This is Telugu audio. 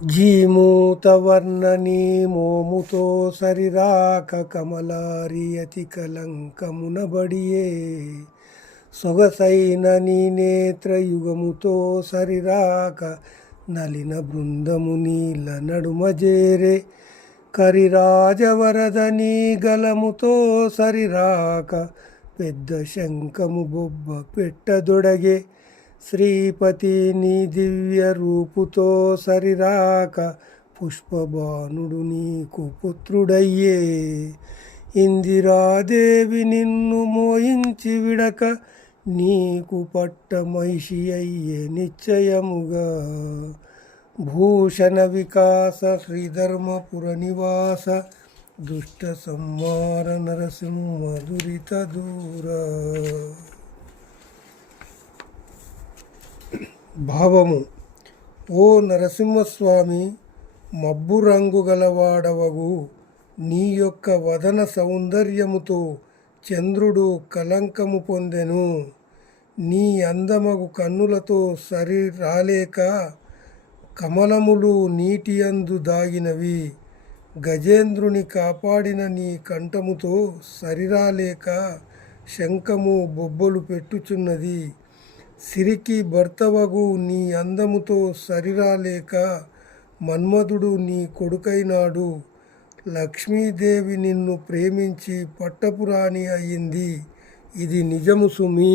జీమూతవర్ణని మోముతో సరిరాక కమలారి అతి కలంకమునబడియే సొగసైన నీ నేత్రయుగముతో సరిరాక నలిన బృందము నీల నడుమజేరే కరిరాజవరదని గలముతో సరిరాక పెద్ద శంఖము బొబ్బ పెట్టదొడగే శ్రీపతి నీ దివ్య రూపుతో సరిరాక పుష్పబాణుడు నీకు పుత్రుడయ్యే ఇందిరాదేవి నిన్ను మోయించి విడక నీకు పట్టమైషి అయ్యే నిశ్చయముగా భూషణ వికాస శ్రీధర్మపుర నివాస దుష్ట సంహార నరసింహ దురిత దూర. భావము: ఓ నరసింహస్వామి, మబ్బు రంగు గలవాడవగు నీ యొక్క వదన సౌందర్యముతో చంద్రుడు కలంకము పొందెను. నీ అందమగు కన్నులతో సరి రాలేక కమలములు నీటి అందు దాగినవి. గజేంద్రుని కాపాడిన నీ కంఠముతో సరిరాలేక శంఖము బొబ్బలు పెట్టుచున్నది. సిరికి భర్తవగు నీ అందముతో సరిరాలేక మన్మధుడు నీ కొడుకైనాడు. లక్ష్మీదేవి నిన్ను ప్రేమించి పట్టపురాణి అయ్యింది. ఇది నిజము సుమీ.